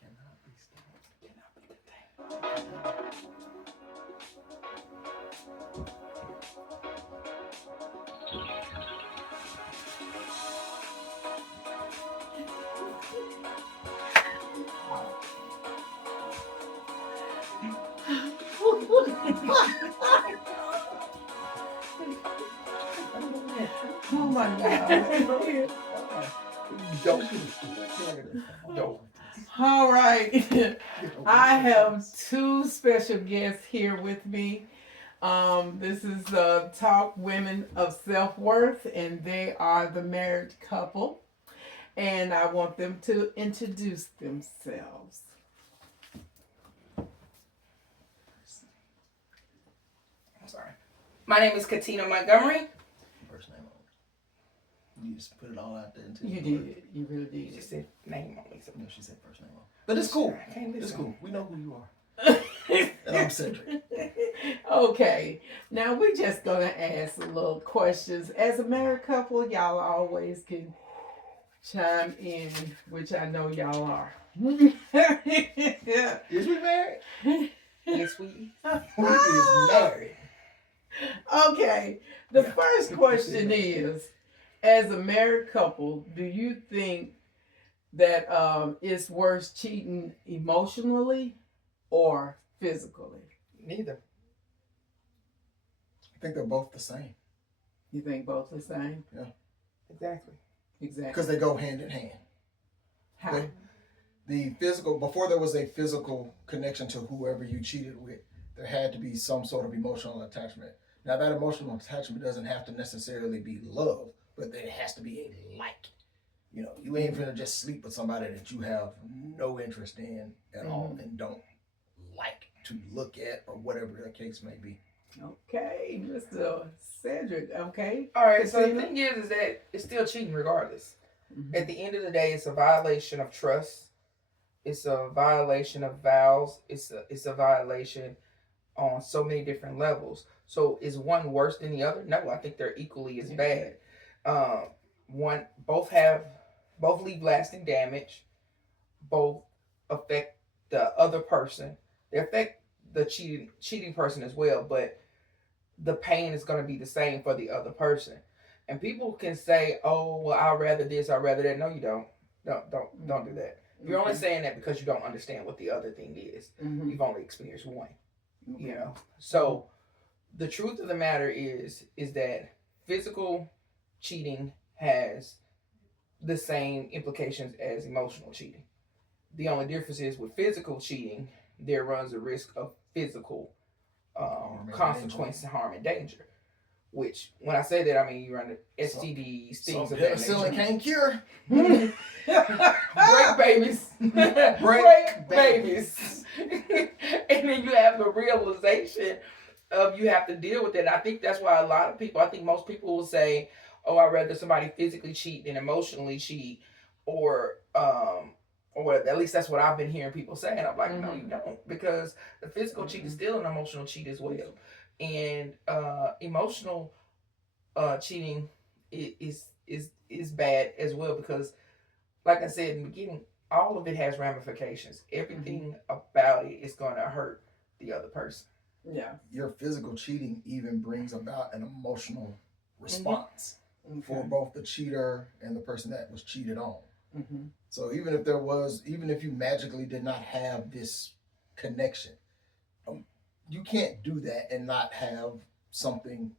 cannot be stopped. Cannot be detained. Oh my God. Dope. All right. I have two special guests here with me. This is the Talk Women of Self Worth, and they are the married couple. And I want them to introduce themselves. I'm sorry. My name is Katina Montgomery. First name on. You just put it all out there until You did. You really You did. just said name only. So. No, she said first name on. But it's cool. I can't It's listen. cool. We know who you are. And I'm Cedric. Okay, now we're just gonna ask a little questions. As a married couple, y'all always can chime in, which I know y'all are. Is we married? Yes, we. We is married. Okay, the Yeah. first question is, as a married couple, do you think that it's worse cheating emotionally or physically? Neither. I think they're both the same. You think both the same? Exactly. Exactly. Because they go hand in hand. How? They- The physical, before there was a physical connection to whoever you cheated with, there had to be some sort of emotional attachment. Now, that emotional attachment doesn't have to necessarily be love, but there has to be a like. You know, you ain't gonna just sleep with somebody that you have no interest in at all and don't like to look at or whatever the case may be. Okay, Mr. Cedric. Okay. All right. So the Katina? thing is that it's still cheating regardless. Mhm. At the end of the day, it's a violation of trust. It's a violation of vows. It's a violation on so many different levels. So is one worse than the other? No, I think they're equally as bad. One both leave lasting damage. Both affect the other person. They affect the cheating person as well, but the pain is going to be the same for the other person. And people can say, "Oh, well, I'd rather this, I'd rather that." No, you don't. Don't do that. You're only saying that because you don't understand what the other thing is. Mhm. You've only experienced one. Okay. You know. So the truth of the matter is that physical cheating has the same implications as emotional cheating. The only difference is with physical cheating, there runs a risk of physical consequence, harm, and danger. Which, when I say that, I mean you run STDs, things of that Penicillin nature. can't cure. Break babies. Break babies. And then you have the realization of you have to deal with it. And I think that's why a lot of people, I think most people will say, "Oh, I'd rather somebody physically cheat than emotionally cheat," or at least that's what I've been hearing people say. And I'm like, no, you don't, because the physical cheat is still an emotional cheat as well. And emotional cheating is bad as well, because, like I said in the beginning, all of it has ramifications. Everything about it is going to hurt the other person. Yeah. Your physical cheating even brings about an emotional response for Okay. both the cheater and the person that was cheated on. Mm-hmm. So even if you magically did not have this connection, you can't do that and not have something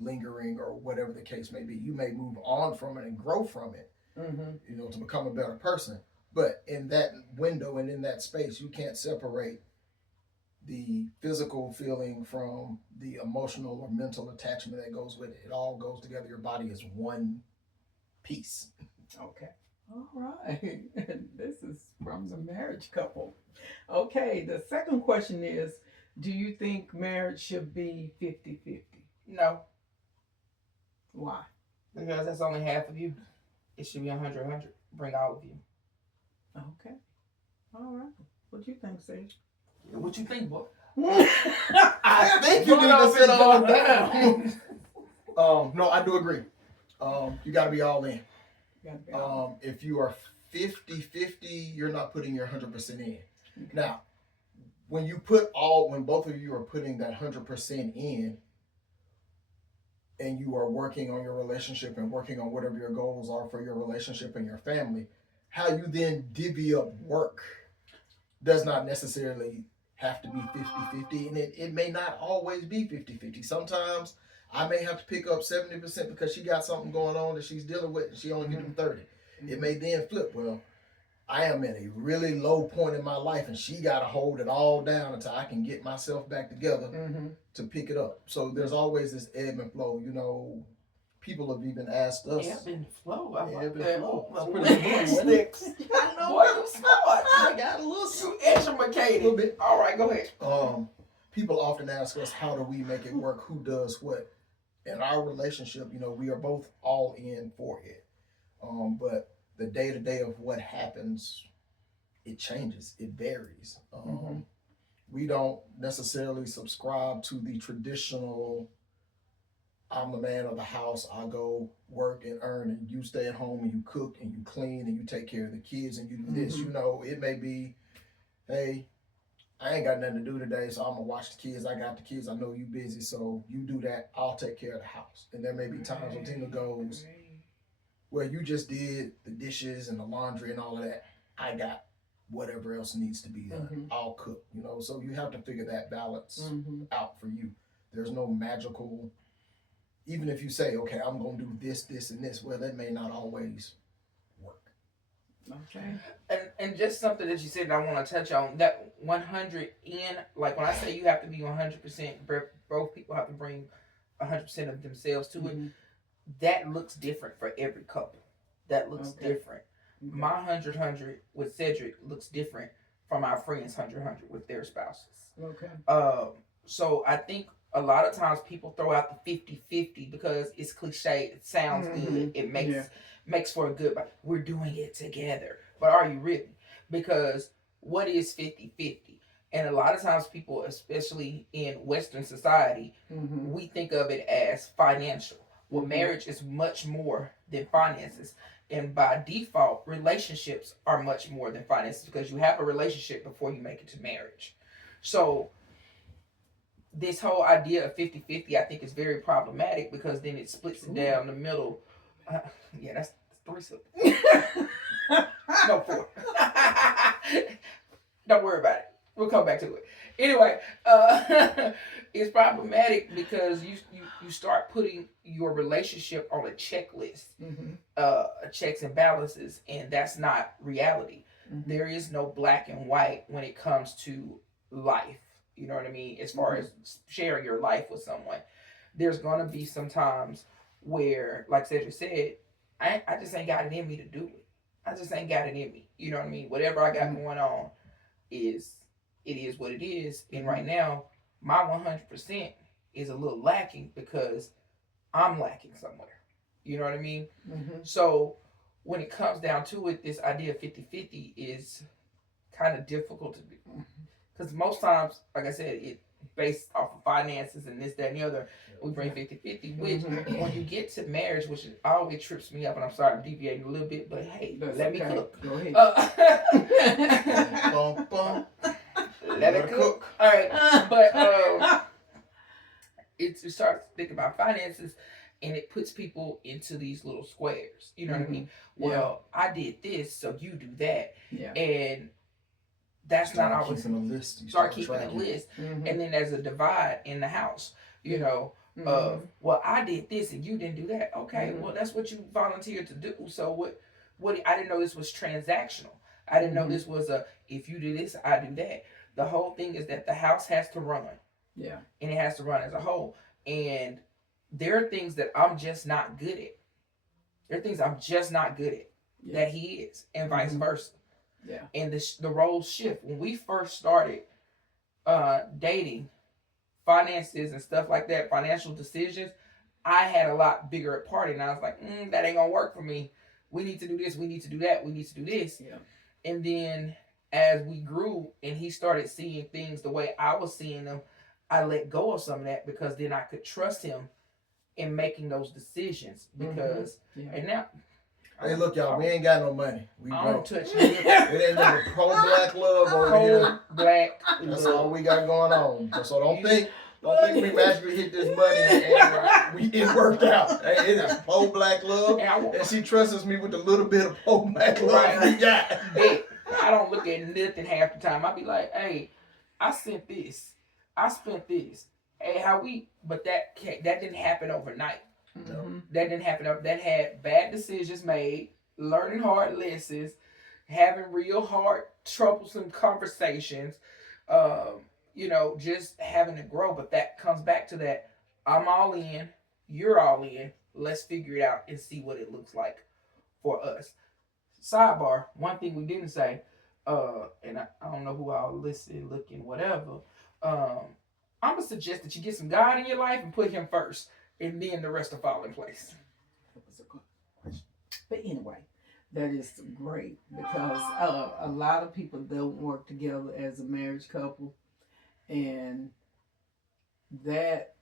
lingering or whatever the case may be. You may move on from it and grow from it, you know, to become a better person. But in that window and in that space, you can't separate the physical feeling from the emotional or mental attachment that goes with it. It all goes together. Your body is one piece. Okay. All right. This is from the marriage couple. Okay. The second question is, do you think marriage should be 50-50? No, Why? because that's only half of you. It should be 100-100. Bring all of you. Okay. All right. What do you think, Sage? What you think, boy? I think you need to sit on down. No, I do agree. You got to be all in. If you are 50-50, you're not putting your 100% in. Okay. Now, when both of you are putting that 100% in, and you are working on your relationship and working on whatever your goals are for your relationship and your family, how you then divvy up work does not necessarily have to be 50-50, and it may not always be 50-50. Sometimes I may have to pick up 70% because she got something going on that she's dealing with and she only can do 30. It may then flip, well, I am at a really low point in my life and she got to hold it all down until I can get myself back together to pick it up. So there's always this ebb and flow. You know, people have even asked us. Ebb and flow. I like Ebb and that. flow. Oh, It's pretty good, wasn't it? sticks. Boy, you smart. I got a little You educated. little bit. All right, go ahead. People often ask us, how do we make it work? Who does what? In our relationship, you know, we are both all in for it. But the day-to-day of what happens, it changes. It varies. We don't necessarily subscribe to the traditional, I'm the man of the house, I go work and earn, and you stay at home and you cook and you clean and you take care of the kids and you do this. You know, it may be, hey, I ain't got nothing to do today, so I'm gonna watch the kids. I got the kids. I know you busy, so you do that. I'll take care of the house. And there may be times when Tina goes, well, you just did the dishes and the laundry and all of that. I got whatever else needs to be done. I'll cook, you know. So you have to figure that balance out for you. There's no magical, even if you say, okay, I'm gonna do this, this, and this, well, that may not always work. Okay. And just something that you said that I want to touch on, that 100 in, like when I say you have to be 100%, both people have to bring 100% of themselves to it. That looks different for every couple. That looks different. My 100 with Cedric looks different from our friends 100 with their spouses. Okay. So I think a lot of times people throw out the 50-50 because it's cliche. It sounds good. It makes for a good, but we're doing it together. But are you really? Because what is 50-50? And a lot of times people, especially in Western society, we think of it as financial. Well, marriage is much more than finances. And by default, relationships are much more than finances because you have a relationship before you make it to marriage. So this whole idea of 50-50, I think, is very problematic because then it splits it down the middle. Yeah, that's 3 something. No, 4. Don't worry about it. We'll come back to it. Anyway, it's problematic because you start putting your relationship on a checklist, checks and balances, and that's not reality. There is no black and white when it comes to life. You know what I mean? As far as sharing your life with someone, there's gonna be some times where, like Cedric said, I just ain't got it in me to do it. I just ain't got it in me. You know what I mean? Whatever I got going on is what it is. And right now, my 100% is a little lacking because I'm lacking somewhere. You know what I mean? So when it comes down to it, this idea of 50-50 is kind of difficult to do. Because most times, like I said, it based off of finances and this, that, and the other. We bring 50-50, which when you get to marriage, which always trips me up, and I'm sorry I'm deviating a little bit, but hey, let me cook. Go ahead. Let me cook. All right. But it starts thinking about finances, and it puts people into these little squares. You know what I mean? Well, I did this, so you do that. Yeah. And that's not always keeping a list. Start keeping a list, and then there's a divide in the house. You know, well, I did this and you didn't do that. Okay, well, that's what you volunteered to do. So what? I didn't know this was transactional. I didn't know this was if you do this, I do that. The whole thing is that the house has to run. Yeah. And it has to run as a whole. And there are things that I'm just not good at. There are things I'm just not good at that he is, and vice versa. Yeah. And the roles shift. When we first started dating, finances and stuff like that, financial decisions, I had a lot bigger part in. I was like, that ain't gonna work for me. We need to do this. We need to do that. We need to do this. Yeah. And then as we grew and he started seeing things the way I was seeing them, I let go of some of that because then I could trust him in making those decisions. Because and now Hey, look, y'all, we ain't got no money. We I don't broke. touch It it. ain't no pro-black love over here. Pro-black That's all love. we got going on. So don't think we magically hit this money and it worked out. Hey, it is pro-black love, And I want and she trusts me with the little bit of pro-black love Right. we got. bet. I don't look at nothing half the time. I be like, hey, I sent this. I spent this. Hey, but that didn't happen overnight. Mhm. That didn't happen. That had bad decisions made, learning hard lessons, having real hard, troublesome conversations, just having to grow. But that comes back to that. I'm all in. You're all in. Let's figure it out and see what it looks like for us. Sidebar, one thing we didn't say, and I don't know who all listen, looking, whatever. I'm going to suggest that you get some God in your life and put him first, and then the rest will fall in place. That was a good question. But anyway, that is great because a lot of people don't work together as a marriage couple, and that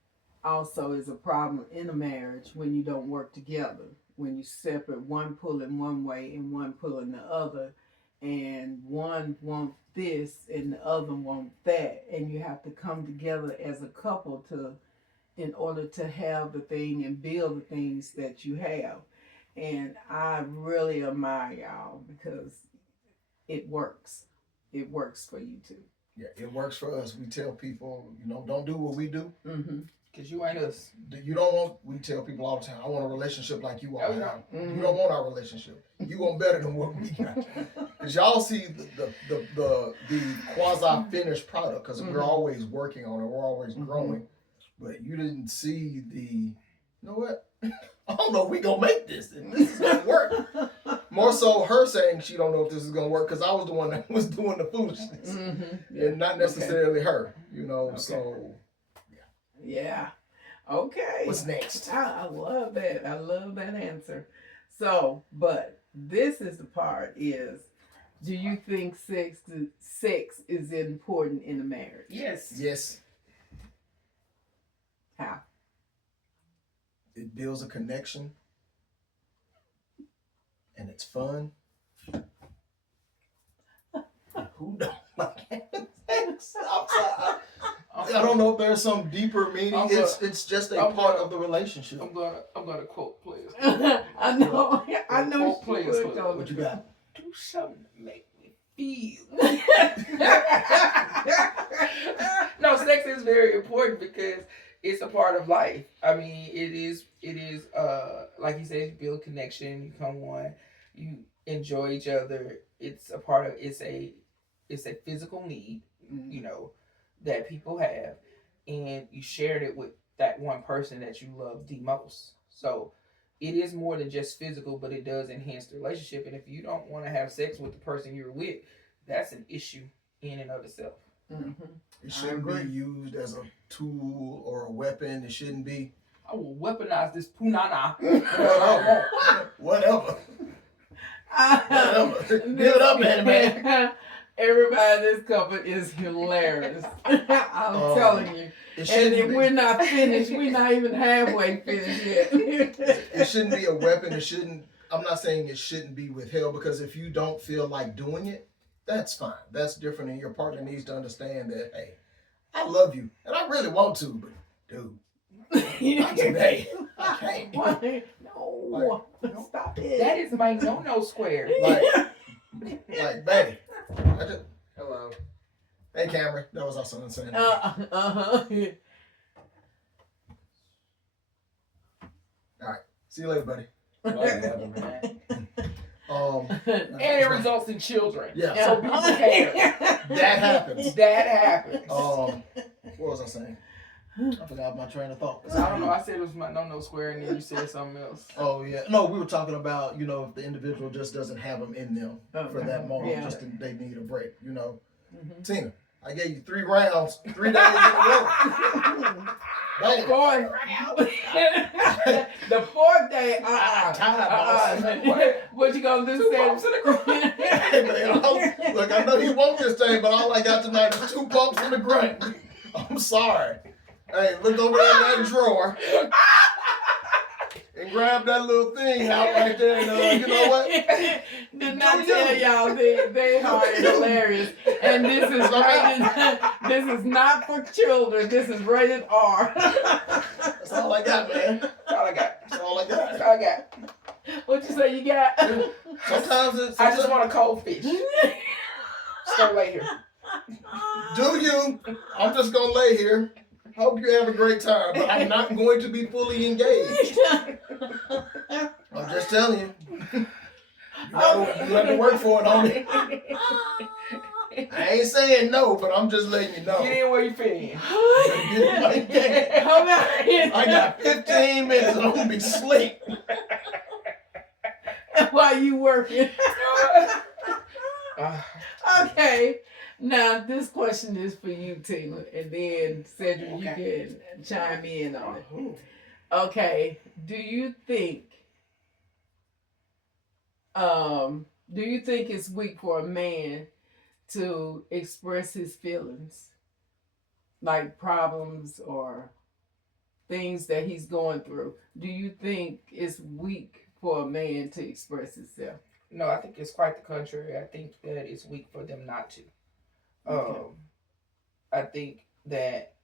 also is a problem in a marriage when you don't work together. When you separate, one pulling one way and one pulling the other, and one wants this and the other wants that, and you have to come together as a couple in order to have the thing and build the things that you have. And I really admire y'all because it works. It works for you too. Yeah, it works for us. We tell people, don't do what we do. Mm-hmm. Because you ain't us. You don't want. We tell people all the time, I want a relationship like you all Oh, yeah. have. Mm-hmm. You don't want our relationship. You want better than what we got. Because y'all see the quasi finished product. Because we're always working on it. We're always growing. But you didn't see you know what? I don't know if we gonna make this. And this is gonna work. More so her saying she don't know if this is gonna work because I was the one that was doing the foolishness. Mm-hmm. And not necessarily her. Okay. So Yeah. Okay. what's next? I love that. I love that answer. So, but this is the part is, do you think sex is important in a marriage? Yes. Yes. How? It builds a connection. And it's fun. Who don't like having sex? I don't know if there's some deeper meaning. It's just a part of the relationship. I'm gonna quote players. I know. I know. Quote She players. would go What you got? Do something to make me feel. No, sex is very important because it's a part of life. I mean, it is like you said, you build connection, you become one, you enjoy each other. It's a part of it's a physical need, that people have, and you shared it with that one person that you love the most. So it is more than just physical, but it does enhance the relationship. And if you don't want to have sex with the person you're with, that's an issue in and of itself. Mm-hmm. It shouldn't be used as a tool or a weapon. It shouldn't be. I will weaponize this punana. Whatever. Give Give it up, man. Everybody in this couple is hilarious. I'm telling you. And if we're not finished, we're not even halfway finished yet. It shouldn't be a weapon. I'm not saying it shouldn't be withheld, because if you don't feel like doing it, that's fine. That's different, and your partner needs to understand that, hey, I love you, and I really want to, but dude, not today. I can't. No, stop it. That is my no square. Like, baby, Hello. hey, Cameron, that was our son saying. See you later, buddy. And it results in children. Yeah. So be prepared. That happens. That happens. What was I saying? I forgot my train of thought. I don't know. I said it was my no square, and then you said something else. Oh yeah, no, we were talking about if the individual just doesn't have them in them for that moment, they need a break. Tina, I gave you 3 rounds, 3 days in a row. Boy, the 4th day, what you gonna do? 2 bumps in the ground. Hey, man, look, I know you want this thing, but all I got tonight is 2 bumps in the grunt. I'm sorry. Hey, look over there in that drawer. and grab that little thing out right there. And you know what? Did not tell y'all they are hilarious. And this is rated. This is not for children. This is rated R. That's all I got, man. That's all I got. That's all I got. That's all I got. What you say you got? Sometimes I just want a cold fish. Stay lay here. do you? I'm just gonna lay here. Hope you have a great time, but I'm not going to be fully engaged. I'm just telling you. You have to work for it, homie. I ain't saying no, but I'm just letting you know. Get in where you fit in. I got 15 minutes and I'm gonna be asleep. While you working. Okay. Now this question is for you, Tina, and then Cedric, you can chime in on it. Okay. Do you think it's weak for a man to express his feelings, like problems or things that he's going through? Do you think it's weak for a man to express himself? No, I think it's quite the contrary. I think that it's weak for them not to. Okay. I think that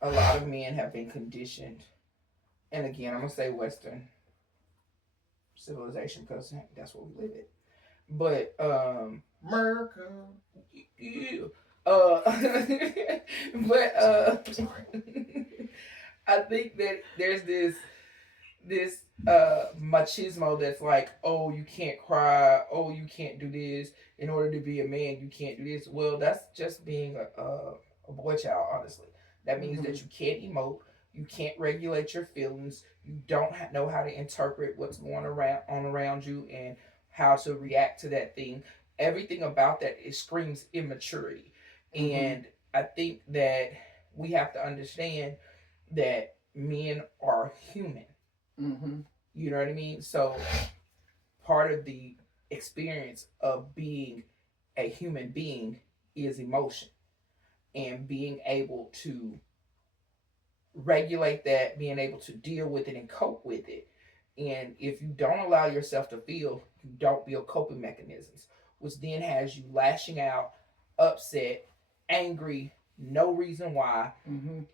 a lot of men have been conditioned, and again, I'm gonna say Western civilization because that's what we live in. But America. but Sorry. I think that there's this machismo that's like, oh, you can't cry, oh, you can't do this. In order to be a man, you can't do this. Well, that's just being a boy child, honestly. That means that you can't emote, you can't regulate your feelings, you don't know how to interpret what's going around you and how to react to that thing. Everything about that screams immaturity. And I think that we have to understand that men are human. You know what I mean? So part of the experience of being a human being is emotion and being able to regulate that, being able to deal with it and cope with it. And if you don't allow yourself to feel, you don't build coping mechanisms, which then has you lashing out, upset, angry, no reason why,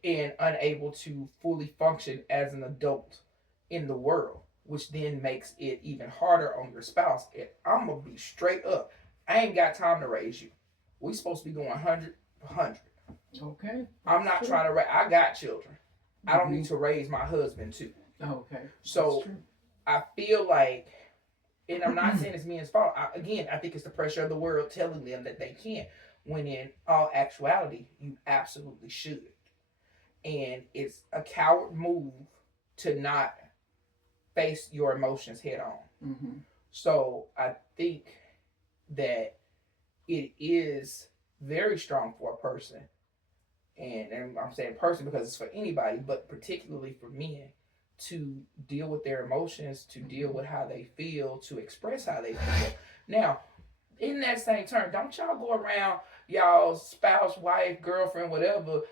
and unable to fully function as an adult in the world, which then makes it even harder on your spouse. And I'm gonna be straight up, I ain't got time to raise you. We supposed to be going 100. Okay. I'm not trying to raise, I got children. I don't need to raise my husband too. Okay. So I feel like, and I'm not saying it's men's fault. I think it's the pressure of the world telling them that they can't, when in all actuality, you absolutely should. And it's a coward move to not face your emotions head on. So I think that it is very strong for a person, and I'm saying person because it's for anybody, but particularly for men, to deal with their emotions, to deal with how they feel, to express how they feel. Now, in that same turn, don't y'all go around y'all spouse, wife, girlfriend, whatever,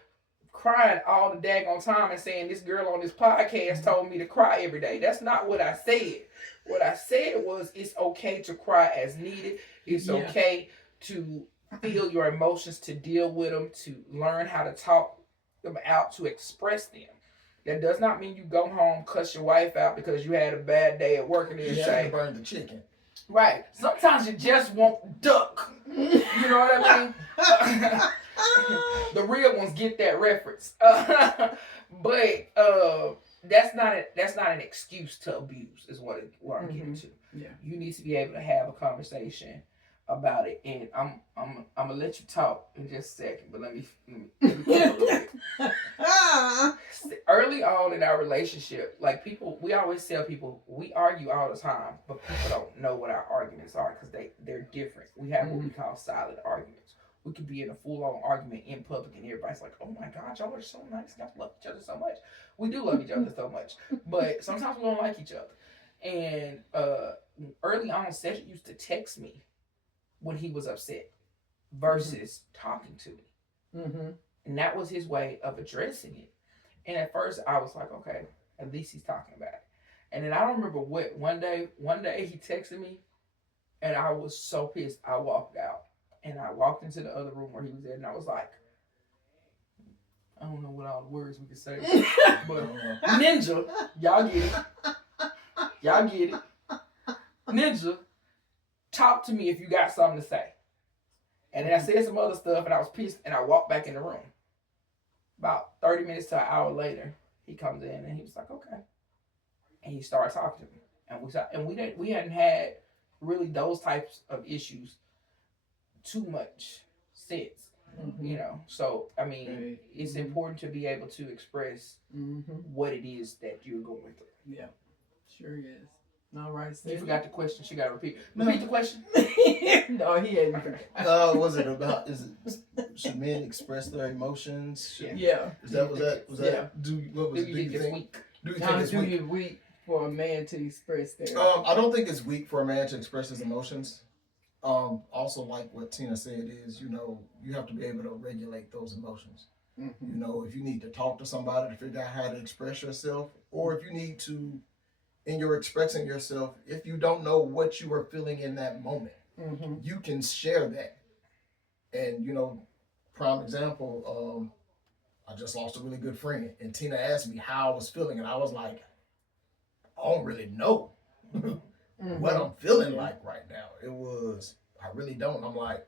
crying all the daggone time and saying this girl on this podcast told me to cry every day. That's not what I said. What I said was it's okay to cry as needed. It's okay to feel your emotions, to deal with them, to learn how to talk them out, to express them. That does not mean you go home, cuss your wife out because you had a bad day at work and then say, burn the chicken. Right. Sometimes you just want duck. You know what I mean? The real ones get that reference. But that's not an excuse to abuse, is what I'm getting to. Yeah. You need to be able to have a conversation about it. And I'm gonna let you talk in just a second, but let me a little bit. Early on in our relationship, like we always tell people we argue all the time, but people don't know what our arguments are because they're different. We have what we call silent arguments. We could be in a full-on argument in public and everybody's like, oh my God, y'all are so nice. Y'all love each other so much. We do love each other so much, but sometimes we don't like each other. And early on, Cedric used to text me when he was upset versus talking to me. And that was his way of addressing it. And at first I was like, okay, at least he's talking about it. And then I don't remember what one day he texted me, and I was so pissed. I walked out, and I walked into the other room where he was at, and I was like, I don't know what all the words we could say, but Ninja, y'all get it. Y'all get it. Ninja, talk to me if you got something to say. And then I said some other stuff, and I was pissed, and I walked back in the room. About 30 minutes to an hour later, he comes in, and he was like, okay. And he started talking to me. And we hadn't had really those types of issues too much since. You know, so I mean, it's important to be able to express what it is that you're going through. Yeah, sure is. All right, You Sid. forgot the question. She got to repeat. Repeat the question. No, he hadn't. Was it about? Should men express their emotions? Yeah. Was that? Yeah. What was Do it? you Do think you it's think? weak? Do you How think it's do weak? you weak for a man to express their? I don't think it's weak for a man to express his emotions. Also, like what Tina said, is you have to be able to regulate those emotions. If you need to talk to somebody to figure out how to express yourself, or if you need to, in your expressing yourself, if you don't know what you are feeling in that moment, you can share that. And prime example, I just lost a really good friend, and Tina asked me how I was feeling, and I was like, I don't really know what I'm feeling like right now. I really don't. I'm like,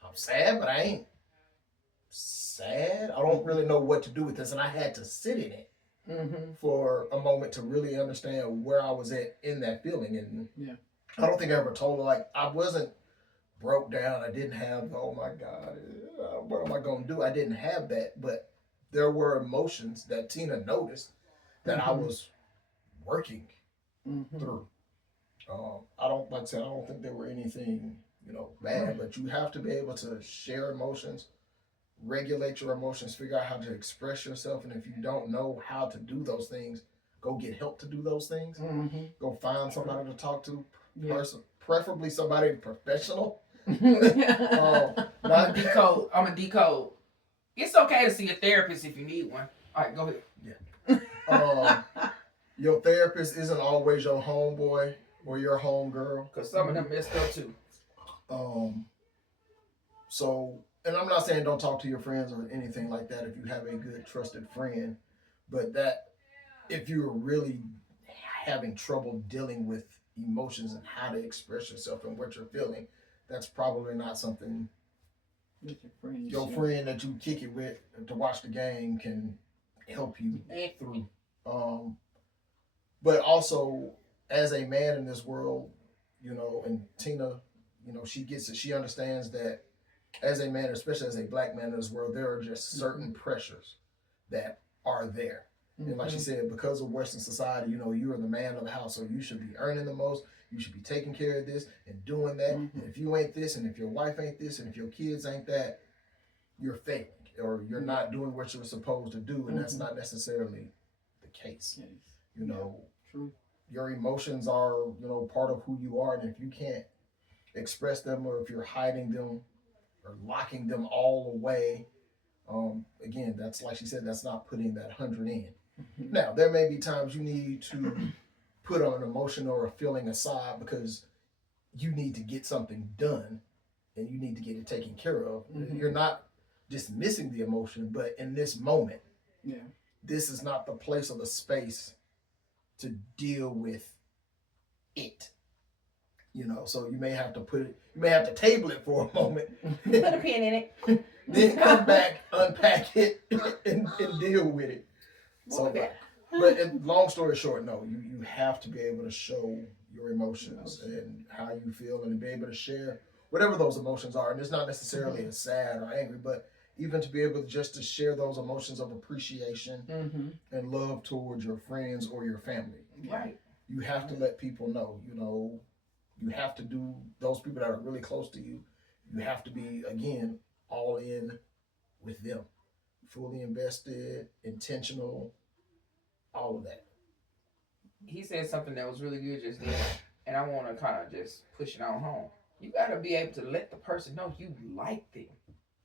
I'm sad, but I ain't sad. I don't really know what to do with this, and I had to sit in it for a moment to really understand where I was at in that feeling. And I don't think I ever told her, like, I wasn't broke down. I didn't have, oh my God, what am I going to do? I didn't have that, but there were emotions that Tina noticed that I was working through. I don't think there were anything, bad, but you have to be able to share emotions, regulate your emotions, figure out how to express yourself. And if you don't know how to do those things, go get help to do those things. Go find somebody to talk to, preferably somebody professional. I'm a decode. It's okay to see a therapist if you need one. All right, go ahead. Your therapist isn't always your homeboy or your homegirl. Because some of them messed up too. And I'm not saying don't talk to your friends or anything like that if you have a good trusted friend, but that if you're really having trouble dealing with emotions and how to express yourself and what you're feeling, that's probably not something your friend that you kick it with to watch the game can help you through. But also, as a man in this world, and Tina, she gets it. She understands that as a man, especially as a black man in this world, there are just certain pressures that are there. And like she said, because of Western society, you are the man of the house, so you should be earning the most. You should be taking care of this and doing that. And if you ain't this, and if your wife ain't this, and if your kids ain't that, you're failing, or you're not doing what you're supposed to do. And that's not necessarily the case. True. Your emotions are, part of who you are. And if you can't express them, or if you're hiding them or locking them all away, again, that's like she said, that's not putting that 100 in. Now, there may be times you need to put an emotion or a feeling aside because you need to get something done and you need to get it taken care of. You're not dismissing the emotion, but in this moment, this is not the place or the space to deal with it. So you may have to table it for a moment. Put a pin in it. Then come back, unpack it, and deal with it. But long story short, no, you have to be able to show your emotions and how you feel, and be able to share whatever those emotions are. And it's not necessarily a sad or angry, but even to be able to share those emotions of appreciation and love towards your friends or your family. Right. You have to let people know, you have to do, those people that are really close to you, you have to be, again, all in with them. Fully invested, intentional, all of that. He said something that was really good just then, and I want to kind of just push it on home. You got to be able to let the person know you like them.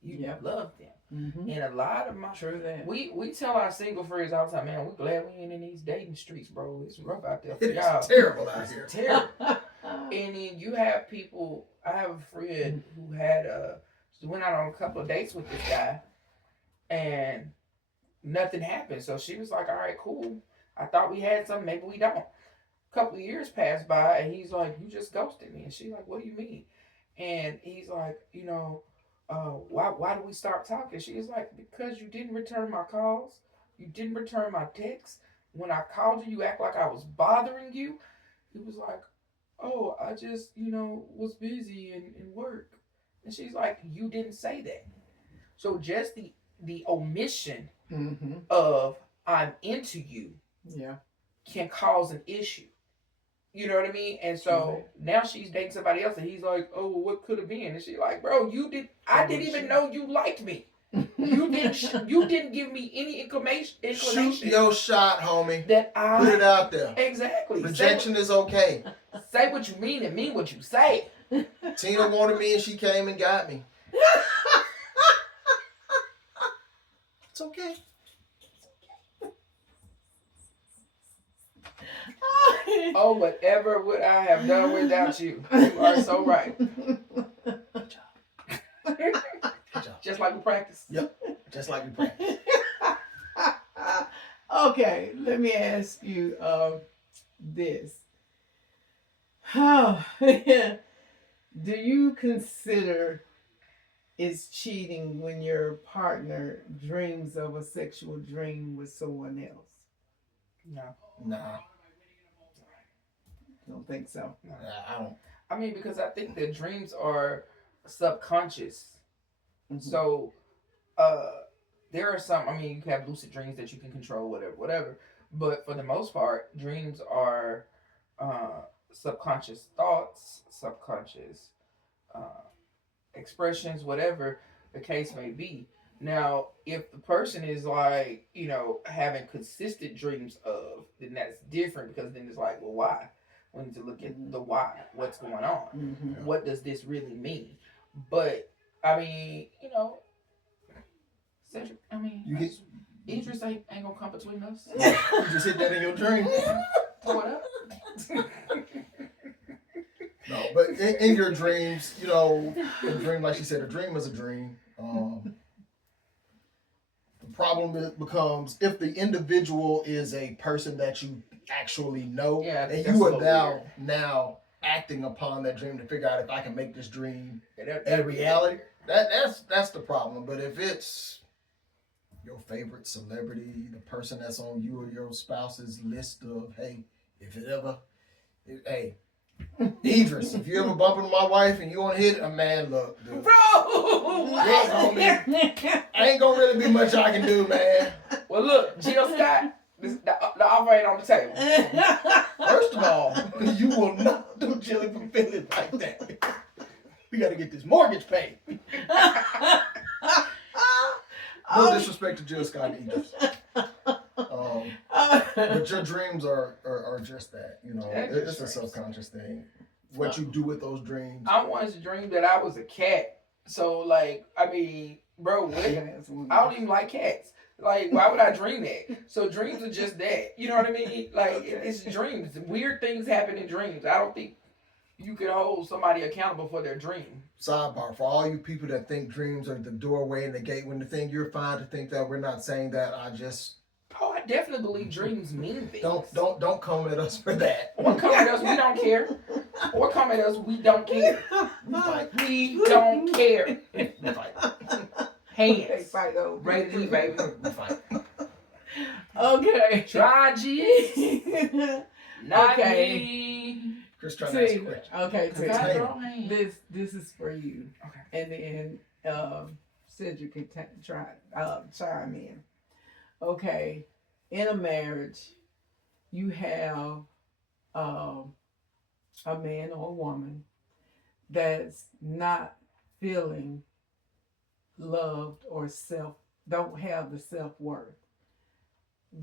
You love them. Mm-hmm. And a lot of my True that. we tell our single friends all the time, man, we're glad we ain't in these dating streets, bro. It's rough out there for y'all. It's terrible out It's here. terrible. And then you have people. I have a friend who had went out on a couple of dates with this guy, and nothing happened. So she was like, "All right, cool. I thought we had something. Maybe we don't." A couple of years passed by, and he's like, "You just ghosted me." And she's like, "What do you mean?" And he's like, why do we stop talking? She was like, because you didn't return my calls, you didn't return my texts. When I called you, you act like I was bothering you. He was like, oh, I just, was busy in work. And she's like, you didn't say that. So just the omission Mm-hmm. of I'm into you Yeah. can cause an issue. You know what I mean? And so now she's dating somebody else, and he's like, "Oh, well, what could have been?" And she's like, "Bro, I didn't even know you liked me. You didn't give me any inclination Shoot your shot, homie. that I Put it out there. exactly. Rejection is okay. Say what you mean and mean what you say. Tina wanted me and she came and got me. It's okay. Oh, whatever would I have done without you? You are so right. Good job. Just like we practice. Yep. Just like we practice. Okay, let me ask you this. Do you consider it's cheating when your partner dreams of a sexual dream with someone else? No. Nah. Don't think so. I don't. I mean, because I think the dreams are subconscious. Mhm. So, there are some. I mean, you can have lucid dreams that you can control, whatever. But for the most part, dreams are subconscious thoughts, subconscious expressions, whatever the case may be. Now, if the person is like, having consistent dreams of, then that's different because then it's like, well, why? We need to look at the why. What's going on? Mm-hmm. What does this really mean? But I mean, Cedric, You get. Idris ain't gonna come between us. You just hit that in your dream. Throw it up. No, but in your dreams, a dream, like she said, a dream is a dream. The problem becomes if the individual is a person that you actually know, Yeah, and that's you a are little now acting upon that dream to figure out if I can make this dream That- a reality. That's the problem. But if it's your favorite celebrity, the person that's on you or your spouse's list of, hey, hey, Idris, if you ever bump into my wife and you want to hit a man, look, dude. Bro, Look, homie, ain't gonna really be much I can do, man. Well, look, Jill Scott, the offer ain't on the table. First of all, you will not do Jilly from Philly like that. We gotta get this mortgage paid. No disrespect to Jill Scott Idris. But your dreams are just that, it's a subconscious thing. What you do with those dreams. I once dreamed that I was a cat. So, bro, what? I don't even like cats. Like, why would I dream that? So dreams are just that. You know what I mean? Like, it's dreams. Weird things happen in dreams. I don't think you could hold somebody accountable for their dream. Sidebar, for all you people that think dreams are the doorway and the gateway and the thing, you're fine to think that. We're not saying that. Oh, I definitely believe dreams mean things. Don't come at us for that. Or come at us, we don't care. Or come at us, we don't care. We fight. We don't care. We fight. Hands. Fight over. Ready to eat, baby. We fight. Okay. Try G's. Not Okay. me. Chris trying to ask a See, question. okay, Cause I Ted, throw hands. this is for you. Okay. And then Cedric can chime in. Okay, in a marriage, you have a man or a woman that's not feeling loved or don't have the self-worth.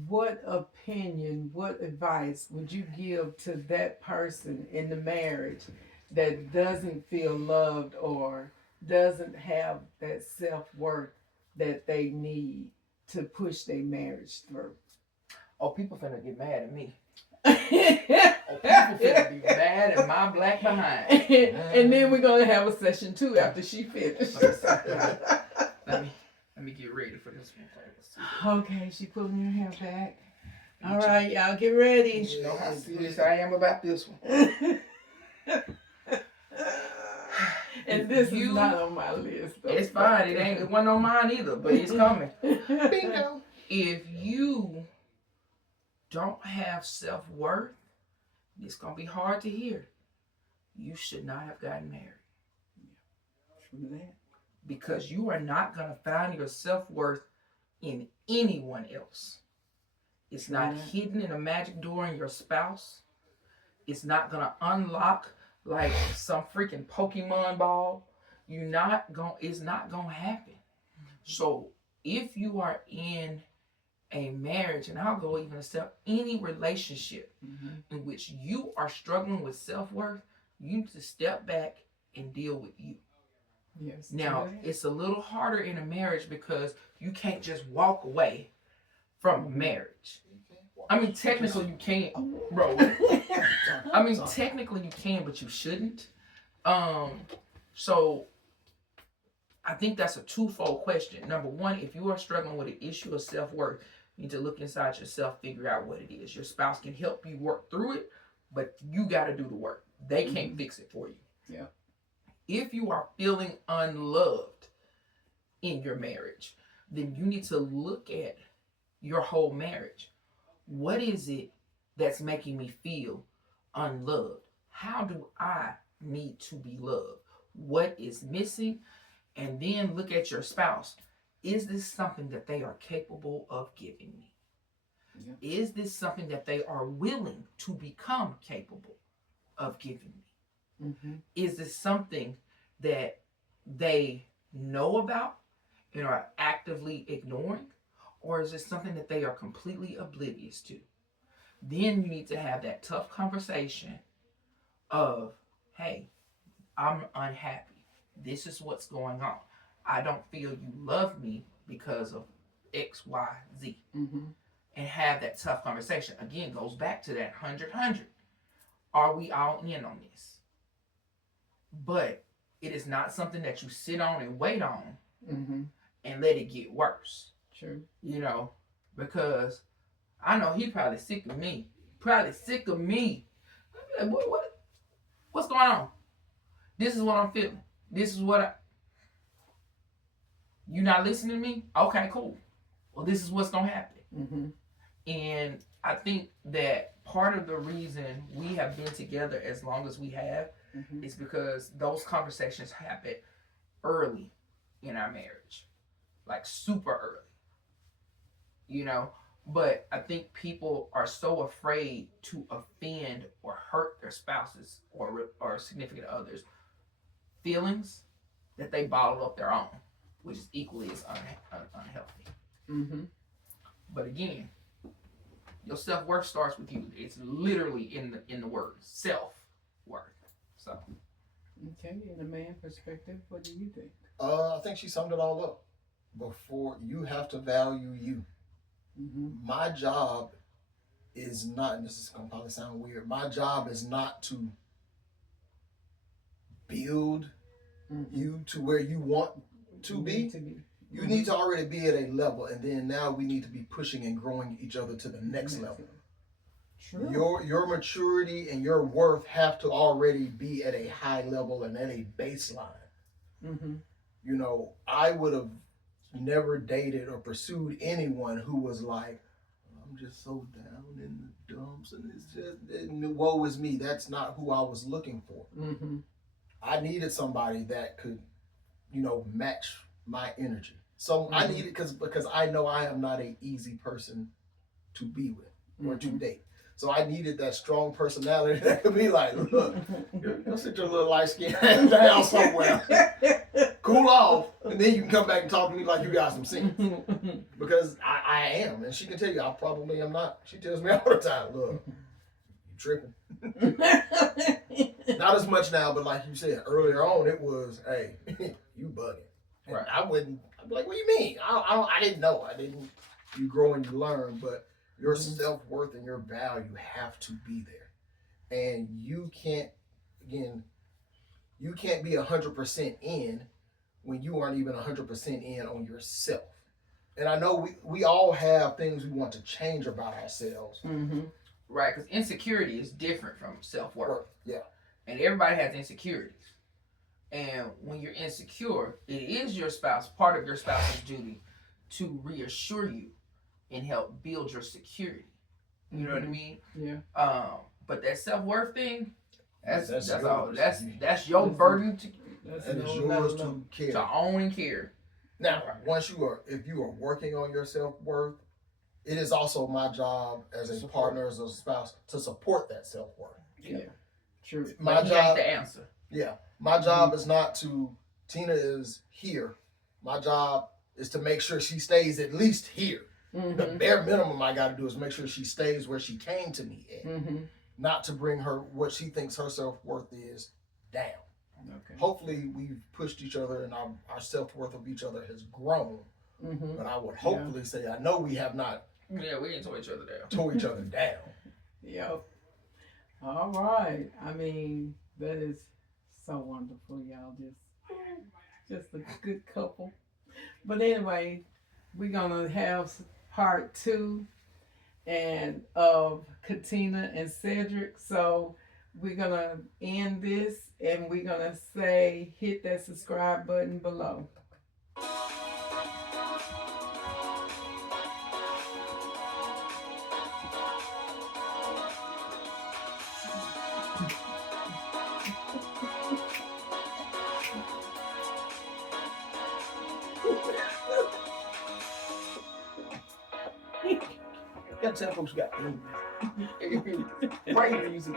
What opinion, what advice would you give to that person in the marriage that doesn't feel loved or doesn't have that self-worth that they need to push their marriage through? Oh, people finna get mad at me. And Oh, people finna be mad at my black behind. then we're gonna have a session 2 after she finishes. Let me get ready for this one. Okay, she pulling her hair back. All right, y'all get ready. You know how serious I am about this one. And this is not on my list. Though. It's fine. It wasn't on mine either, but it's coming. Bingo. If you don't have self-worth, it's gonna be hard to hear. You should not have gotten married. True that. Because you are not gonna find your self-worth in anyone else. It's not hidden in a magic door in your spouse. It's not gonna unlock like some freaking Pokemon ball. It's not gonna happen. So if you are in a marriage, and I'll go even a step, any relationship in which you are struggling with self-worth, you need to step back and deal with you. Yes. Now, it's a little harder in a marriage because you can't just walk away from a marriage. I mean, technically you can, bro. I mean, technically you can, but you shouldn't. So I think that's a twofold question. Number one, if you are struggling with an issue of self-worth, you need to look inside yourself, figure out what it is. Your spouse can help you work through it, but you got to do the work. They can't fix it for you. Yeah. If you are feeling unloved in your marriage, then you need to look at your whole marriage. What is it that's making me feel unloved? How do I need to be loved? What is missing? And then look at your spouse. Is this something that they are capable of giving me? Yeah. Is this something that they are willing to become capable of giving me? Is this something that they know about and are actively ignoring? Or is it something that they are completely oblivious to? Then you need to have that tough conversation of, hey, I'm unhappy. This is what's going on. I don't feel you love me because of X, Y, Z. And have that tough conversation. Again, goes back to that 100-100. Are we all in on this? But it is not something that you sit on and wait on and let it get worse. True. You know, because I know he probably sick of me. Like, what's going on? This is what I'm feeling. This is what you not listening to me? Okay, cool. Well, this is what's going to happen. And I think that part of the reason we have been together as long as we have is because those conversations happen early in our marriage. Like super early. You know, but I think people are so afraid to offend or hurt their spouses or significant others' feelings that they bottle up their own, which is equally as unhealthy. But again, your self-worth starts with you. It's literally in the word self-worth. So, okay, in a man perspective, what do you think? I think she summed it all up. Before, you have to value you. My job is not, and this is going to probably sound weird, my job is not to build you to where you want to be. You need to already be at a level, and then now we need to be pushing and growing each other to the next level. True. Your maturity and your worth have to already be at a high level and at a baseline. You know, I would have never dated or pursued anyone who was like, I'm just so down in the dumps and it's just, woe is me. That's not who I was looking for. I needed somebody that could, you know, match my energy. So I needed, because I know I am not an easy person to be with or to date. So I needed that strong personality that could be like, look, go sit your little light skin down somewhere, cool off, and then you can come back and talk to me like you got some sense. Because I am, and she can tell you I probably am not. She tells me all the time, look, you tripping. Not as much now, but like you said earlier on, it was, hey, you bugging. And Right. I'd be like, what do you mean? I didn't know. I didn't. You grow and you learn, but your self-worth and your value have to be there. And you can't, again, you can't be 100% in when you aren't even 100% in on yourself. And I know we all have things we want to change about ourselves. Mm-hmm. Right, because insecurity is different from self-worth. Yeah. And everybody has insecurities. And when you're insecure, it is your spouse, part of your spouse's duty to reassure you and help build your security. You know what I mean? Yeah. But that self-worth thing, that's yours. all. That's your burden That's And it's no, yours no. to care. to own and care. Now, if you are working on your self-worth, it is also my job as a partner, as a spouse, to support that self-worth. Yeah. True. My But he job, ain't the answer. yeah, my job is not to, Tina is here. My job is to make sure she stays at least here. The Mm-hmm. bare minimum I got to do is make sure she stays where she came to me at, Mm-hmm. not to bring her what she thinks her self-worth is down. Okay. Hopefully, we've pushed each other and our self-worth of each other has grown. Mm-hmm. But I would hopefully say, I know we have not Yeah, we ain't tore each other down. tore each other down. Yep. All right. I mean, that is so wonderful, y'all. Just a good couple. But anyway, we're gonna have part 2 and of Katina and Cedric. So we're gonna end this and we're gonna say hit that subscribe button below. Gotta tell folks we got Great music.